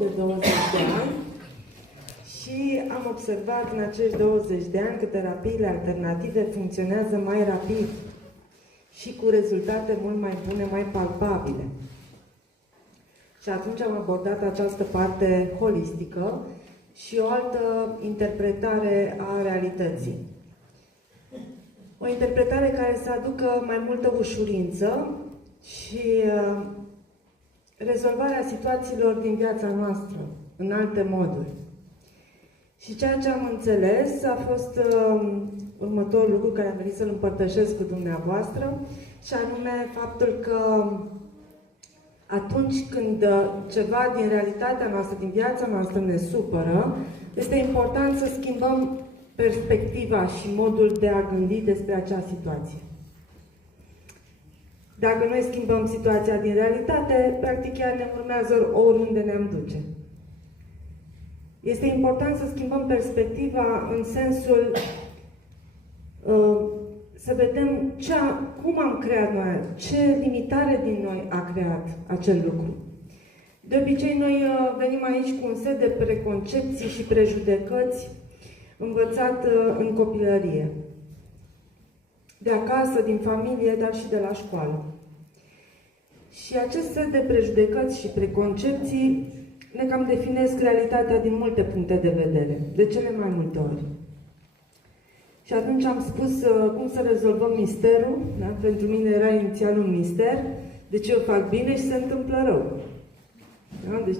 de 20 de ani și am observat în acești 20 de ani că terapiile alternative funcționează mai rapid și cu rezultate mult mai bune, mai palpabile. Și atunci am abordat această parte holistică și o altă interpretare a realității. O interpretare care să aducă mai multă ușurință și rezolvarea situațiilor din viața noastră, în alte moduri. Și ceea ce am înțeles a fost următorul lucru care am venit să-l împărtășesc cu dumneavoastră, și anume faptul că atunci când ceva din realitatea noastră, din viața noastră ne supără, este important să schimbăm perspectiva și modul de a gândi despre acea situație. Dacă noi schimbăm situația din realitate, practic ea ne urmează oriunde ne-am duce. Este important să schimbăm perspectiva în sensul să vedem cum am creat noi, ce limitare din noi a creat acel lucru. De obicei, noi venim aici cu un set de preconcepții și prejudecăți învățat în copilărie. De acasă, din familie, dar și de la școală. Și acest set de prejudecăți și preconcepții ne cam definesc realitatea din multe puncte de vedere, de cele mai multe ori. Și atunci am spus cum să rezolvăm misterul, da? Pentru mine era inițial un mister, deci eu fac bine și se întâmplă rău. Da? Deci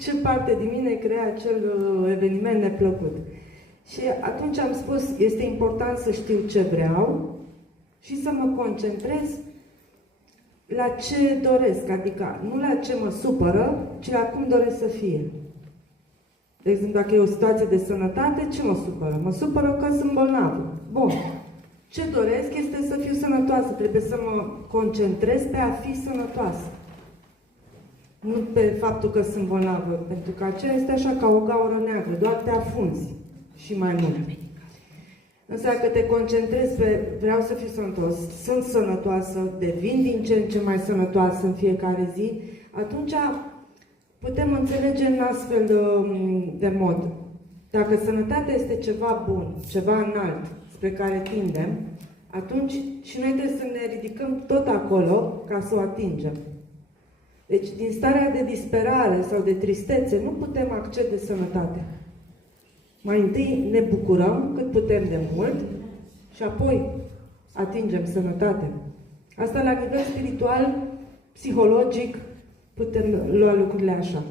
ce parte din mine crea acel eveniment neplăcut? Și atunci am spus, este important să știu ce vreau și să mă concentrez la ce doresc, adică nu la ce mă supără, ci la cum doresc să fie. De exemplu, dacă e o situație de sănătate, ce mă supără? Mă supără că sunt bolnavă. Bun. Ce doresc este să fiu sănătoasă. Trebuie să mă concentrez pe a fi sănătoasă. Nu pe faptul că sunt bolnavă, pentru că aceea este așa ca o gaură neagră, doar te afunzi și mai mult. Însă dacă te concentrezi pe vreau să fiu sănătos, sunt sănătoasă, devin din ce în ce mai sănătoasă în fiecare zi, atunci putem înțelege în astfel de mod. Dacă sănătatea este ceva bun, ceva înalt, spre care tindem, atunci și noi trebuie să ne ridicăm tot acolo ca să o atingem. Deci, din starea de disperare sau de tristețe, nu putem accede sănătatea. Mai întâi ne bucurăm cât putem de mult și apoi atingem sănătatea. Asta la nivel spiritual, psihologic, putem lua lucrurile așa.